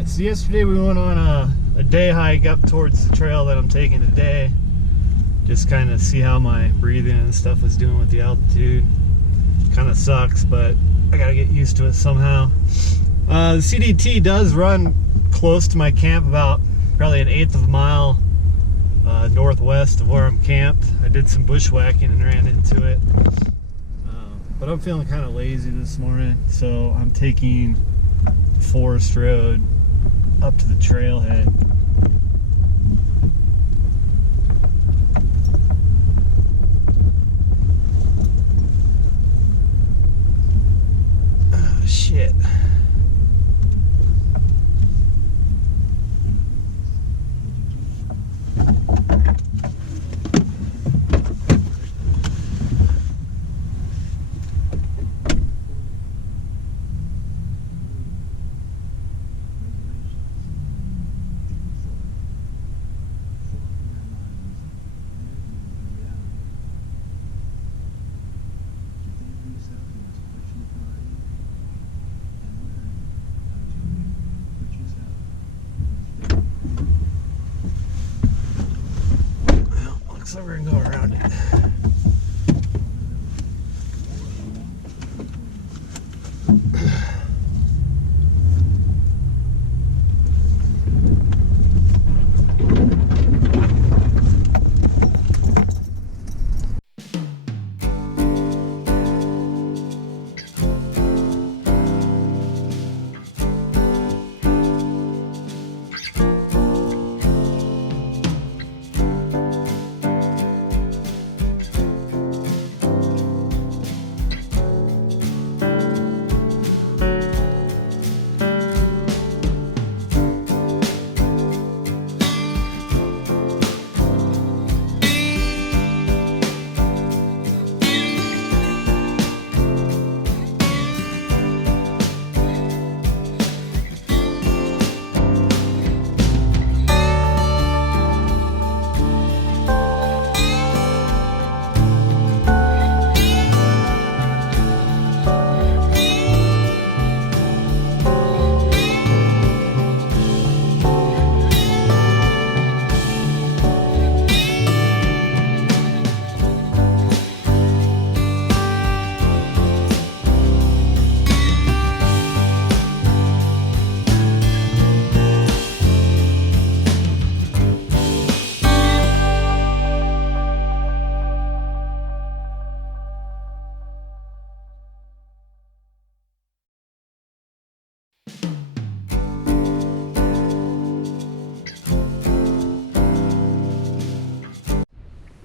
Alright, so yesterday we went on a day hike up towards the trail that I'm taking today. Just kind of see how my breathing and stuff was doing with the altitude. Kind of sucks, but I gotta get used to it somehow. The CDT does run close to my camp, about probably an 1/8 of a mile northwest of where I'm camped. I did some bushwhacking and ran into it. But I'm feeling kind of lazy this morning, so I'm taking the forest road up to the trailhead. Oh, shit. So we're gonna go around it.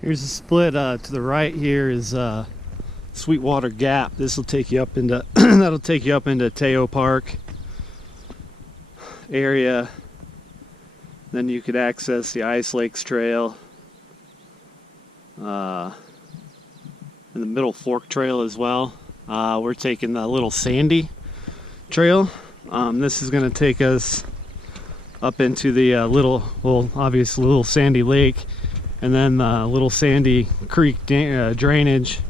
Here's a split to the right. Here is Sweetwater Gap. This will take you up into that'll take you up into Teo Park area. Then you could access the Ice Lakes Trail and the Middle Fork Trail as well. We're taking the Little Sandy Trail. This is going to take us up into the obviously Little Sandy Lake, and then Little Sandy Creek drainage,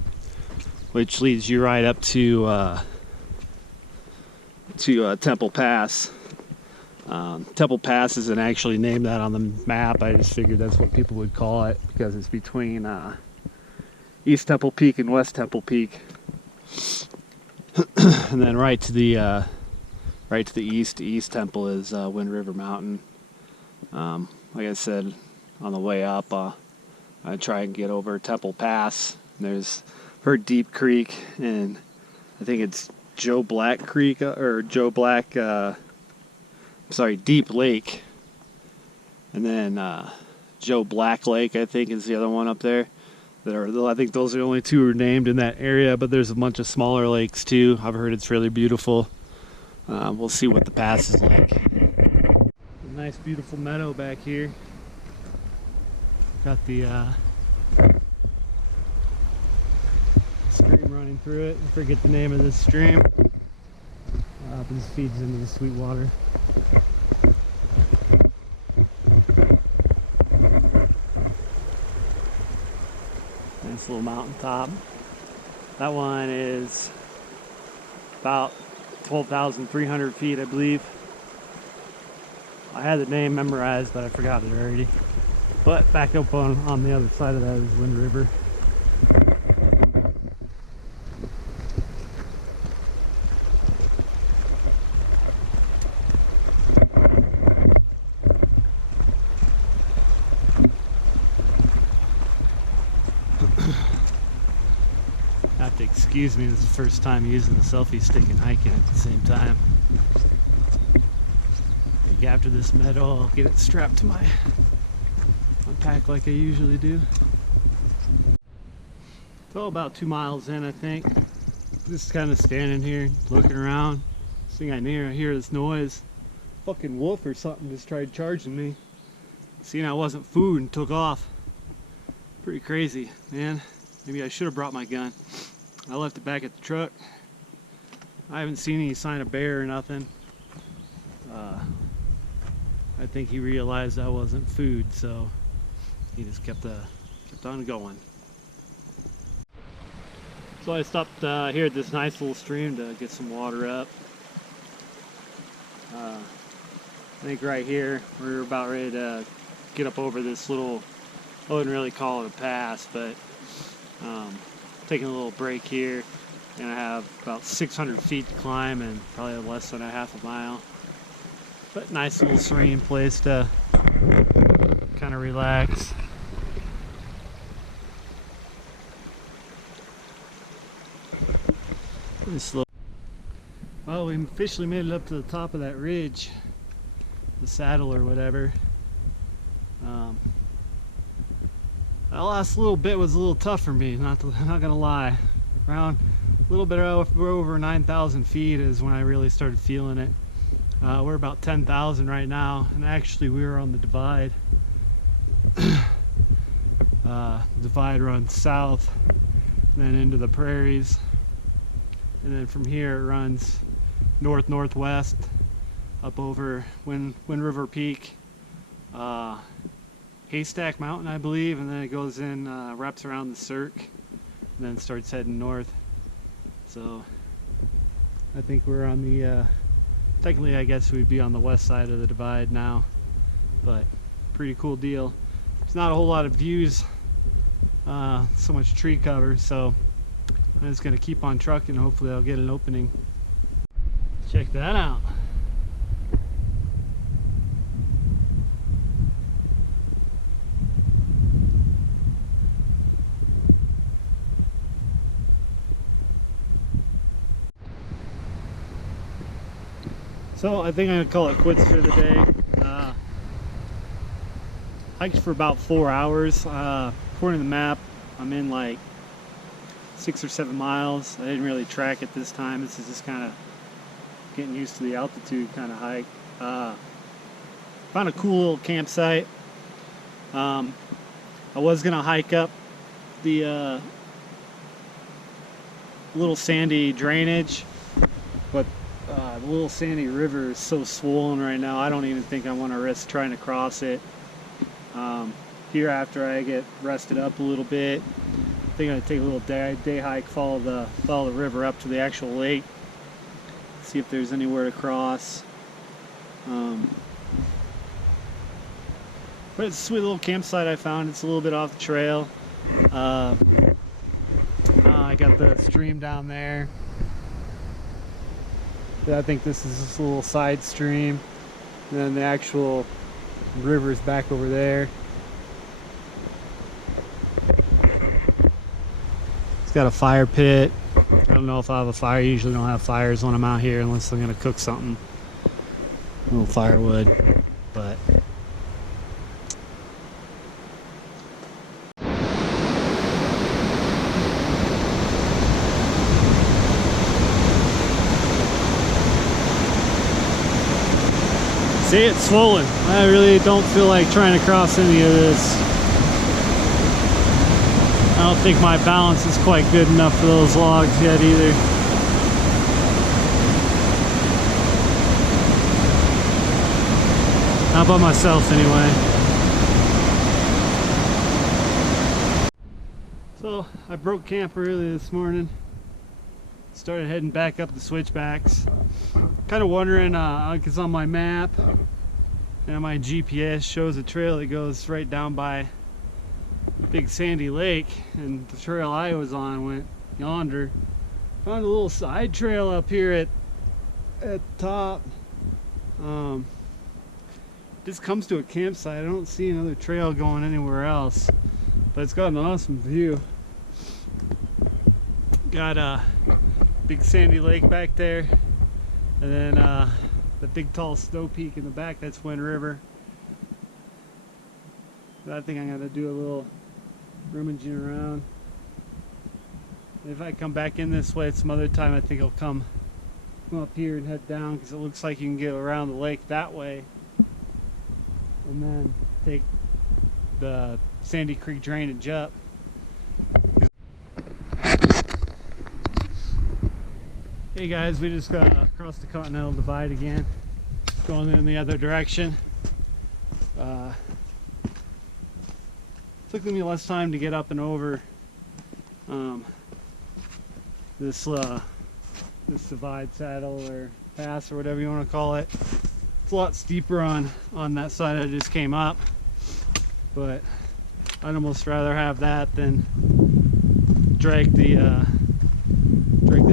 which leads you right up to Temple Pass. Temple Pass isn't actually named that on the map. I just figured that's what people would call it because it's between East Temple Peak and West Temple Peak. And then right to the east Temple is Wind River Mountain. Like I said, on the way up, I try and get over Temple Pass. There's Deep Creek, and I think it's Joe Black Creek or Deep Lake, and then Joe Black Lake, I think, is the other one up there. I think those are the only two who are named in that area, but there's a bunch of smaller lakes too. I've heard it's really beautiful. We'll see what the pass is like. A nice beautiful meadow back here. Got the stream running through it. I forget the name of this stream. This feeds into the Sweetwater. Nice little mountain top. That one is about 12,300 feet, I believe. I had the name memorized, but I forgot it already. But back up on the other side of that is Wind River. Have to excuse me, this is the first time using the selfie stick and hiking at the same time. I think after this meadow I'll get it strapped to my pack like I usually do. So about 2 miles in, I think. Just kind of standing here looking around. Next thing I hear this noise. Fucking wolf or something just tried charging me. Seeing I wasn't food and took off. Pretty crazy, man. Maybe I should have brought my gun. I left it back at the truck. I haven't seen any sign of bear or nothing. I think he realized I wasn't food, so he just kept on going. So I stopped here at this nice little stream to get some water up. I think right here we're about ready to get up over this little, I wouldn't really call it a pass, but taking a little break here, and I have about 600 feet to climb and probably less than a half a mile. But nice little serene place to kind of relax. Pretty slow. Well, we officially made it up to the top of that ridge, the saddle or whatever. That last little bit was a little tough for me, not gonna lie. Around a little bit over 9,000 feet is when I really started feeling it. We're about 10,000 right now, and actually we were on the divide. The divide runs south, and then into the prairies, and then from here it runs north-northwest up over Wind River Peak, Haystack Mountain, I believe, and then it goes in, wraps around the Cirque, and then starts heading north. So I think we're on the technically I guess we'd be on the west side of the divide now, but pretty cool deal. There's not a whole lot of views, so much tree cover, so I'm just gonna keep on trucking. Hopefully I'll get an opening. Check that out. So I think I'm gonna call it quits for the day. Hiked for about 4 hours. According to the map, I'm in like 6 or 7 miles. I didn't really track it this time. This is just kind of getting used to the altitude kind of hike. Found a cool little campsite. I was gonna hike up the little sandy drainage, but the little sandy river is so swollen right now, I don't even think I want to risk trying to cross it. Here after I get rested up a little bit, I think I'm gonna take a little day hike, follow the river up to the actual lake, see if there's anywhere to cross. But it's a sweet little campsite I found. It's a little bit off the trail. I got the stream down there. I think this is just a little side stream, and then the actual river is back over there. It's got a fire pit. I don't know if I have a fire. I usually don't have fires when I'm out here unless I'm gonna cook something. A little firewood, but see, it's swollen. I really don't feel like trying to cross any of this. I don't think my balance is quite good enough for those logs yet either. Not by myself anyway. So I broke camp early this morning. Started heading back up the switchbacks. Kind of wondering, because on my map, Now my GPS shows a trail that goes right down by Big Sandy Lake, and the trail I was on went yonder. Found a little side trail up here at the top. This comes to a campsite. I don't see another trail going anywhere else, but it's got an awesome view. Got a Big Sandy Lake back there, and then the big tall snow peak in the back. That's Wind River. But I think I'm gonna do a little rummaging around. If I come back in this way some other time, I think I'll come up here and head down, because it looks like you can get around the lake that way and then take the Sandy Creek drainage up. Hey guys, we just got across the Continental Divide again, going in the other direction. Took me less time to get up and over this divide, saddle, or pass, or whatever you want to call it. It's a lot steeper on that side I just came up, but I'd almost rather have that than drag the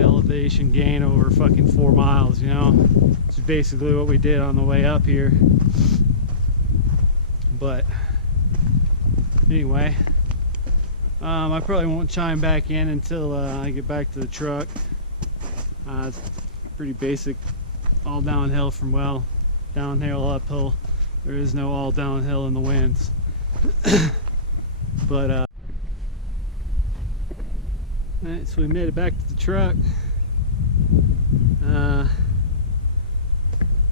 elevation gain over fucking 4 miles, you know, which is basically what we did on the way up here. But anyway, I probably won't chime back in until I get back to the truck. It's pretty basic, all downhill from, well, downhill, uphill. There is no all downhill in the winds. But alright, so we made it back to the truck.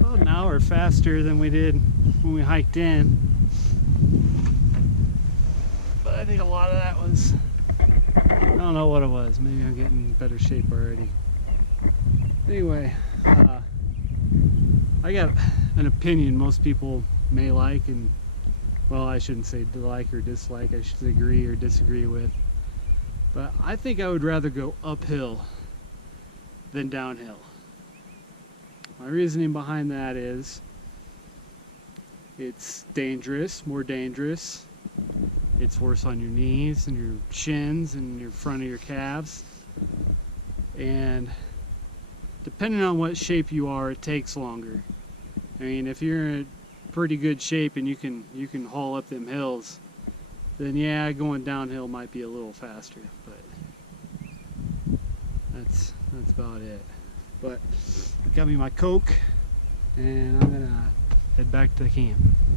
About an hour faster than we did when we hiked in. But I think a lot of that was, I don't know what it was. Maybe I'm getting in better shape already. Anyway, I got an opinion most people may like, and, well, I shouldn't say like or dislike, I should agree or disagree with. But I think I would rather go uphill than downhill. My reasoning behind that is it's dangerous, more dangerous. It's worse on your knees and your shins and your front of your calves. And depending on what shape you are, it takes longer. I mean, if you're in pretty good shape and you can haul up them hills, then yeah, going downhill might be a little faster, but that's about it. But I got me my Coke, and I'm gonna head back to the camp.